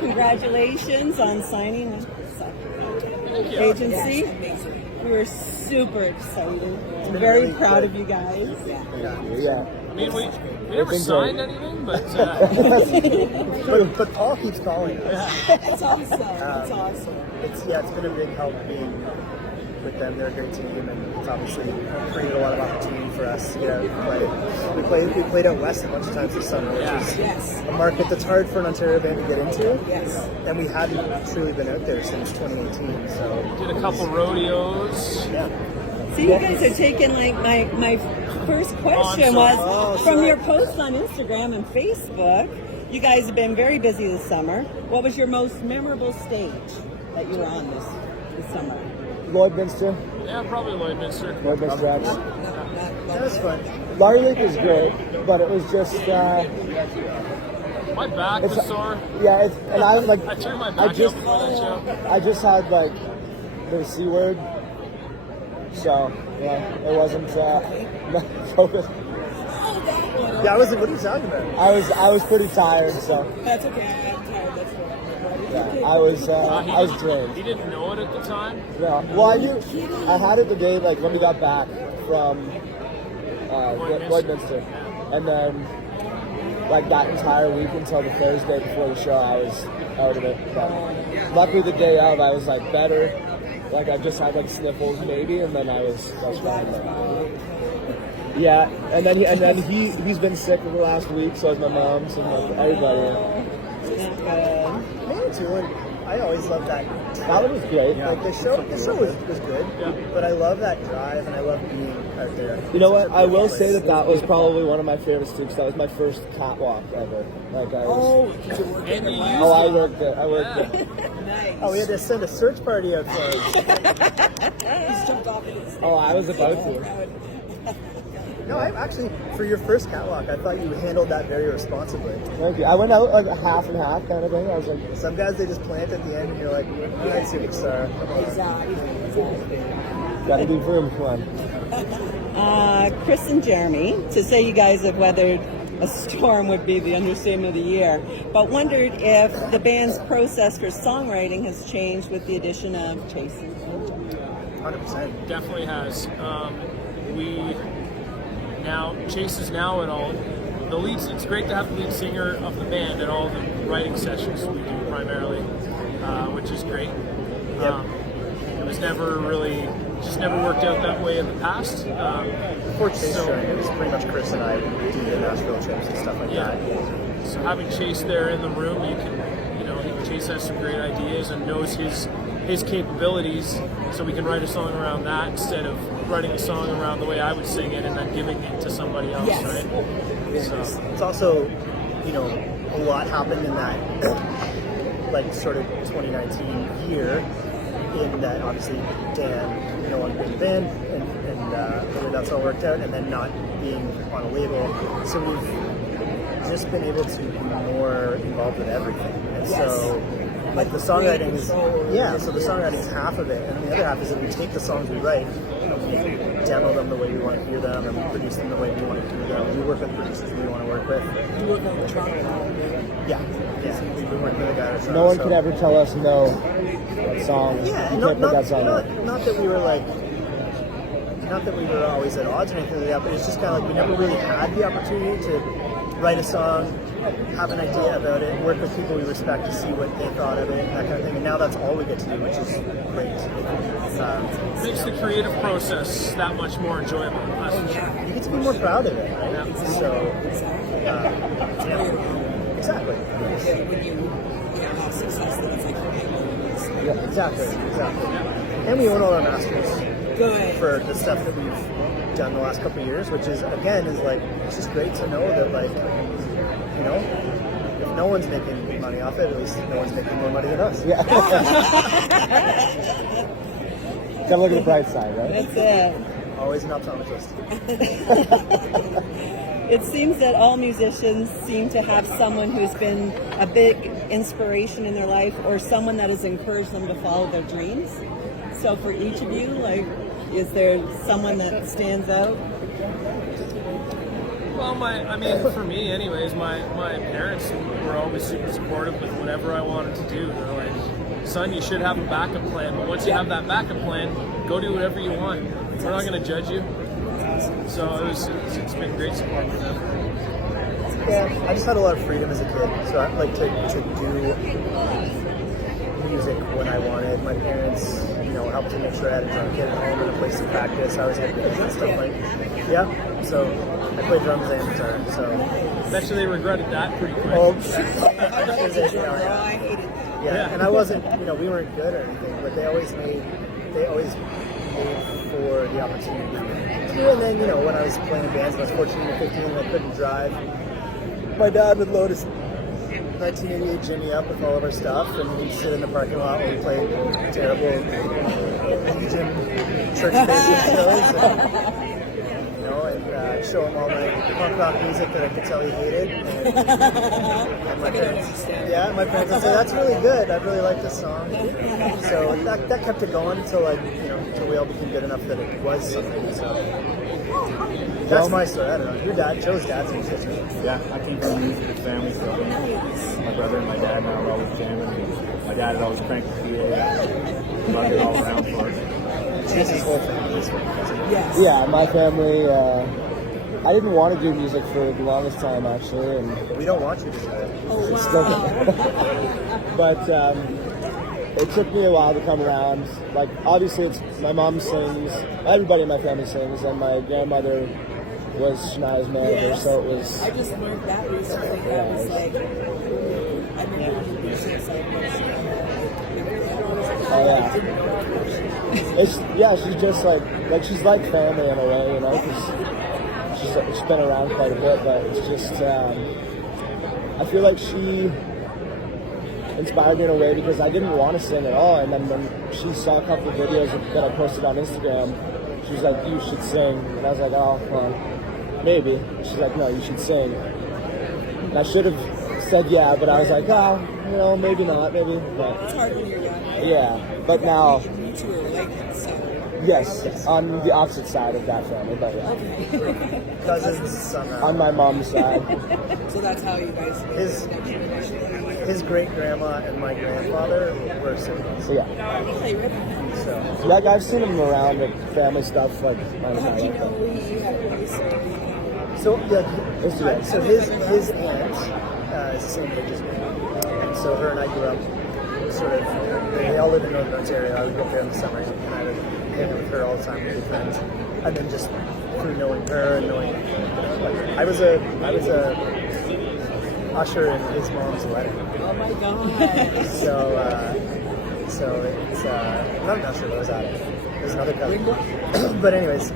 Congratulations on signing with agency. We were super excited. I'm very proud of you guys. Yeah. I mean, we never signed anything, but but Paul keeps calling us. That's awesome. That's awesome. It's been a big help being with them. They're a great team, and it's obviously created a lot of opportunity for us. We played out west a bunch of times this summer, which is a market that's hard for an Ontario band to get into. Yes. And we hadn't truly been out there since 2018. So did a couple rodeos. Yeah. So you guys are taking my first question was from your posts on Instagram and Facebook. You guys have been very busy this summer. What was your most memorable stage that you were on this summer? Lloydminster. Yeah, probably Lloydminster. Lloydminster, actually. That was fun. Larry Lake was great, but it was just... my back was sore. Yeah, and I like... I turned my back up for that show. I just had, like, the C word. So, yeah, it wasn't focused. Yeah, I was like, what are you talking about? I was pretty tired, so... That's okay. I'm tired. That's what Yeah, I was drained. He didn't know it at the time. Yeah. Well, I knew I had it the day when we got back from Lloydminster, and then like that entire week until the Thursday before the show, I was out of it. But luckily, the day of, I was like better. Like I just had like sniffles maybe, and then I was fine. Yeah, and then he's been sick for the last week, so has my mom, so like everybody. Me too. And I always loved that. That was great. Like the show was good, but I love that drive and I love being out there. You know what? I will say that was probably one of my favorites too, because that was my first catwalk ever. Like I was. I worked it. Nice. Oh, we had to send a search party out for us. I was about to. No, I actually, for your first catwalk, I thought you handled that very responsibly. Thank you. I went out like a half and half kind of thing. I was like, some guys they just plant at the end, and you're like, nice superstar. Exactly. gotta leave room. Come on. Chris and Jeremy, to say you guys have weathered a storm would be the understatement of the year, but wondered if the band's process for songwriting has changed with the addition of Chase. 100%. Definitely has. Chase is now at all the leads. It's great to have the lead singer of the band at all the writing sessions we do primarily, which is great. It was never worked out that way in the past. Before Chase joined, it was pretty much Chris and I do the Nashville trips and stuff like that. So having Chase there in the room, Chase has some great ideas and knows his capabilities, so we can write a song around that instead of writing a song around the way I would sing it and then giving it to somebody else, right? So. It's also, a lot happened in that, like, sort of 2019 year, in that obviously Dan no longer in the band, and the way that's all worked out, and then not being on a label. So we've just been able to be more involved with everything. And so, like, the songwriting is, so the songwriting is half of it, and the other half is that we take the songs we write, we demo them the way we want to hear them, and we produce them the way we want to do them. We work with producers we want to work with. You work on the track. Yeah. We've been working with a guy ourselves. No one could ever tell us no what song. Yeah, you can't put that song not that we were always at odds or anything like that, but it's just kind of like we never really had the opportunity to write a song, have an idea about it, work with people we respect to see what they thought of it, that kind of thing. And now that's all we get to do, which is great. It makes the creative process that much more enjoyable. You get to be more proud of it, right? Yeah. So, exactly. When you have success, then it's like Exactly. And we own all our masters. good For the stuff that we've done the last couple of years, which is, again, like, it's just great to know that, like, if no one's making money off it, at least no one's making more money than us. Yeah. Gotta look at the bright side, right? That's it. Always an optometrist. It seems that all musicians seem to have someone who's been a big inspiration in their life, or someone that has encouraged them to follow their dreams. So for each of you, like, is there someone that stands out? Well, for me, anyways, my parents were always super supportive with whatever I wanted to do. They're like, son, you should have a backup plan, but once you have that backup plan, go do whatever you want. We're not going to judge you. So it's been great support for them. Yeah, I just had a lot of freedom as a kid, so I like to do music when I wanted. My parents, helped to make sure I had a drum kit at home and a place to practice. I always had gigs and stuff like yeah. So I play drums and guitar. So Bet you they regretted that pretty quick. oh, I hated that. yeah, and I wasn't, we weren't good or anything, but they always made for the opportunity. And then, when I was playing bands, when I was 14 or 15 and I couldn't drive, my dad would load his 1988 Jimmy up with all of our stuff, and we'd sit in the parking lot while we played terrible Legion church-based shows. And show him all my punk rock music that I could tell he hated. And my parents would say, "That's really good. I really like this song." So that kept it going until until we all became good enough that it was something. So that's my story. I don't know. Your dad, Joe's dad's a musician. Yeah, I came from a music family, so my brother and my dad and I were always jamming. My dad had always cranked the PA, lugged it all around for us. Jesus' whole family. Yes. Yeah, my family. I didn't want to do music for the longest time, actually, and We don't want you to say it. Oh, it's still. wow. But it took me a while to come around. Like, obviously, it's my mom sings, everybody in my family sings, and my grandmother was Shania's manager, Yes. so it was. I just learned that recently. That was like, I remember the business Oh yeah. She's just like she's like family in a way, because she's been around quite a bit, but it's just I feel like she inspired me in a way because I didn't want to sing at all, and then when she saw a couple of videos that I posted on Instagram, she was like, "You should sing," and I was like, "Oh, well, maybe." She's like, "No, you should sing," and I should have said yeah, but I was like, "Oh, maybe not, maybe." But It's hard when you're young, right? yeah, but now. You two are related, so. Yes, on the opposite side of that family, but yeah. Okay. Cousins somehow. On my mom's side. So that's how you guys made His- the connection initially. His great grandma and my grandfather were siblings. So yeah. Really, really? So Like, I've seen him around with family stuff, like, I don't How do you know. know he had a voice? Or, So Let's do that. so his aunt is the same age as me, and so her and I grew up sort of. They all live in Northern Ontario. I would go up there in the summer, and I would hang out with her all the time with friends. And then just through knowing her and knowing, I was a usher in his mom's wedding. oh my God. So it's not an usher. What was that? There's another cousin. But anyways.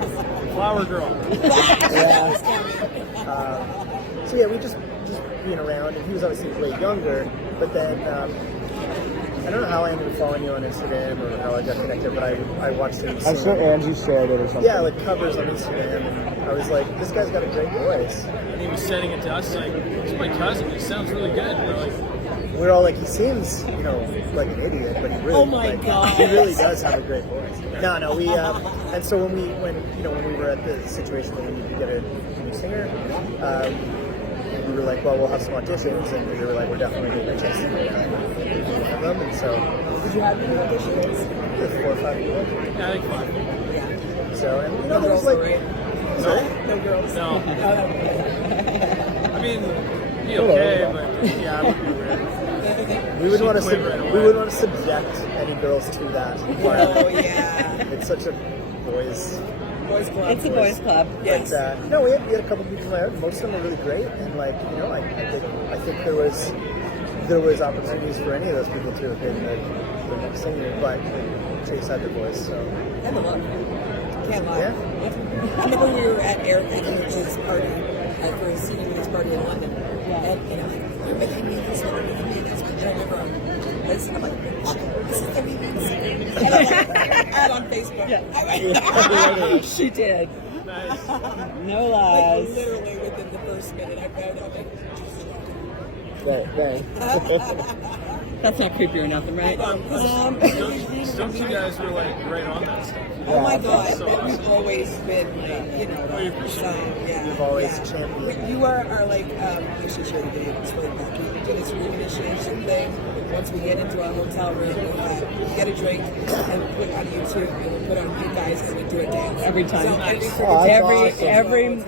Flower girl. Yeah. So yeah, we just being around, and he was obviously way younger. But then I don't know how I ended up following you on Instagram or how I got connected, but I watched him I'm sing. sure Angie shared it or something. Yeah, like covers on Instagram, and I was like, this guy's got a great voice. And he was sending it to us like, "It's my cousin. He sounds really good." And we're like, We're all like, he seems, like an idiot, but he really, Oh my God. he really does have a great voice. No, we, and so when we were at the situation where we needed to get a new singer, we were like, well, we'll have some auditions, and we were like, we're definitely going to chase them, and so Did you have any auditions? there's 4 or 5 people. "Yeah, I think fine." So, and No there was girls, like, right? sorry? No girls. No. Oh, I mean, be okay, but yeah, it would be weird. We wouldn't want to Quit right away. we wouldn't want to subject any girls to that. oh yeah. It's such a boys. Boys club. It's a boys' club. Yes. But no, we had a couple people there. Most of them were really great, and I think there was opportunities for any of those people to have been the next singer, but Chase had the voice, so And the look. Can't lie. Yeah. I remember we were at Eric Andrew's party, for his senior year's party in London. And, you're making me this one, you're making me this one. And I remember, I'm like, oh, this is the meeting singer. And I'm like, ad on Facebook. I'm like, She did. Nice. No like, lies. literally within the first minute I found out, like, Dang. That's not creepy or nothing, right? Don't you guys were like right on that stuff? Oh my Yeah. God, So and we've always been, we appreciate it. yeah. You've always yeah. championed. You are our like, you should share the video, explain that. We do this room initiation thing. Once we get into our hotel room, we get a drink and put on YouTube and we put on you guys and we do a dance. Every time. So Nice. Oh, that's awesome. every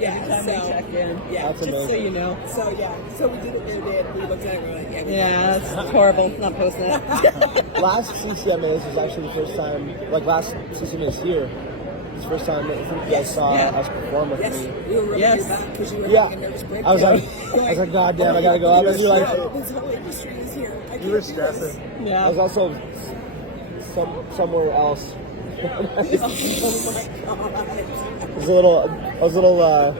yeah, time so, we check in. yeah, That's Just so amazing. you know. so yeah, so we did it the other day and we looked at it and we're like, yeah, we Yeah, it's horrible not posting it. Last CCMAs was actually the first time, like last CCMAs here, it's the first time I think you guys saw Yeah. us perform with Yes, me. we were rubbing Yes. your back because you were Yeah. having a nervous breakdown. I was like, God damn, I gotta go up. And you're like, this whole industry is here. I You were can't do this. stressing. I Yeah. was also somewhere else. Oh my God. I was a little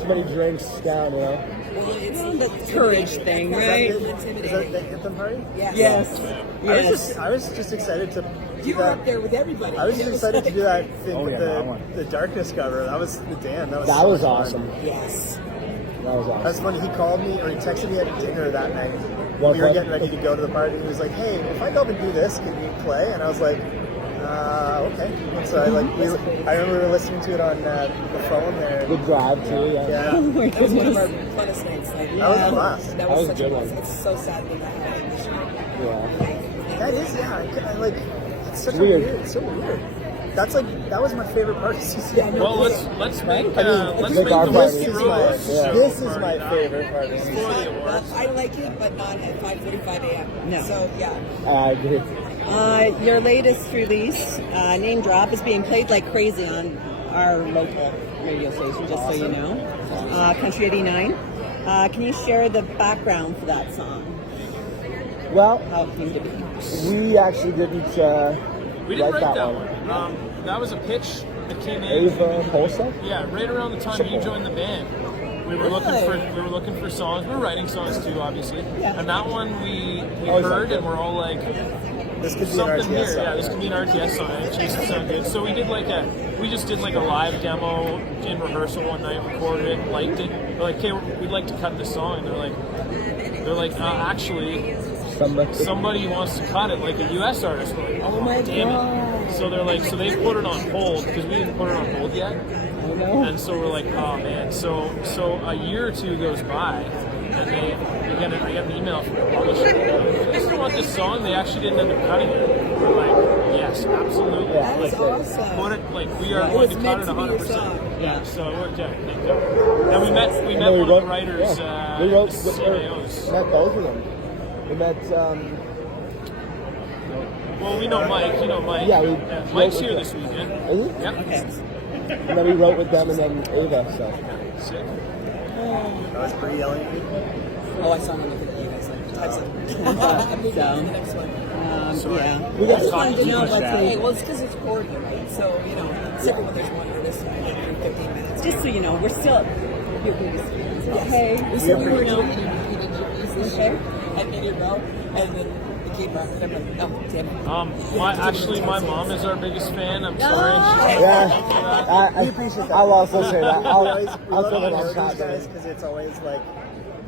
too many drinks down, you know. Well, it's The courage thing, right? Is that the anthem party? Yes. Yes. Yes. I was just excited to do You were that. up there with everybody. I was just excited to do that thing Oh, with yeah, that one. the darkness cover. That was the Dan. That was That so was fun. awesome. Yes. That was awesome. That's when he called me or he texted me at dinner that night. What We were club? getting ready to go to the party and he was like, "Hey, if I go up and do this, can you play?" And I was like, "Okay." And so I I remember we were listening to it on the phone there. Good drive too, yeah. Yeah, That was one of our funnest nights. Like, that was a blast. That was was a such good a one. blast. It's so sad we not have it this year. Yeah. That is, yeah. I like. It's such Weird. a weird. It's so weird. That was my favorite part of CCA. Well, let's make I mean, let's like make our the party. Whiskey This is Rose my show this is party my night favorite part of before CCA. the awards. I like it, but not at 5:45 a.m. No. So yeah. I agree. Your latest release, Name Drop, is being played like crazy on our local radio station, just so you know. Country 89. Can you share the background for that song? Well, How it came to be? we actually didn't We didn't write write that that one. one. That was a pitch that came in. Ava Polsa? Yeah, right around the time you joined the band. We were looking for songs. We were writing songs too, obviously. Yeah. And that one we Oh, is that heard good? and we're all like, This could be an something RTS here. song. Yeah, this could be an RTS song. And it chased it sound good. So we just did like a live demo in rehearsal one night, recorded it, liked it. We're like, okay, we'd like to cut this song. And they're like, actually, somebody wants to cut it, like a U.S. artist. We're like, oh my damn it. So they're like, so they put it on hold because we didn't put it on hold yet. And so we're like, oh man. So a year or two goes by, and I get an email from the publisher. They still want this song. They actually didn't end up cutting it. We're like, yes, absolutely. Yeah. Like, That's awesome. put it, like we are It going was to cut meant it to be your 100%. song. Yeah. So it worked out. And we met And one we of wrote- the writers. yeah. We wrote CMAOs. met both of them. We met Well, we know Mike. You know Mike. Yeah, we Mike's wrote here with this weekend. is he? Yep. Okay. And then we wrote with them and then Ava, so Sick. That was pretty yelling at me. Oh, I saw him looking at you guys. Like, type something. I'm moving on to the next one. Yeah. we got I just wanted to know much what's that. hey, well, it's because it's quarter, right? So, you know, it's different when there's one artist every 15 minutes. Just so you know, we're still. Hey, We said we were you know, doing you did your piece this year at Media Bell, and then it came back, and I'm like, oh, damn it. My mom is our biggest fan. I'm sorry. yeah. We appreciate that. I'll also say that. We I'll always throw that on these top. guys because it's always like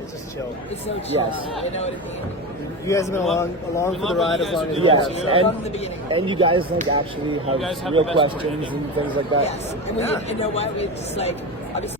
it's just chill. It's so chill. Yes. You know what I mean? You guys have been along we for love the what ride you as guys long are as doing, you Yes, too. From the beginning. and you guys like actually guys have have real the best questions branding. and things like that. Yes. And we, you know what? We just like,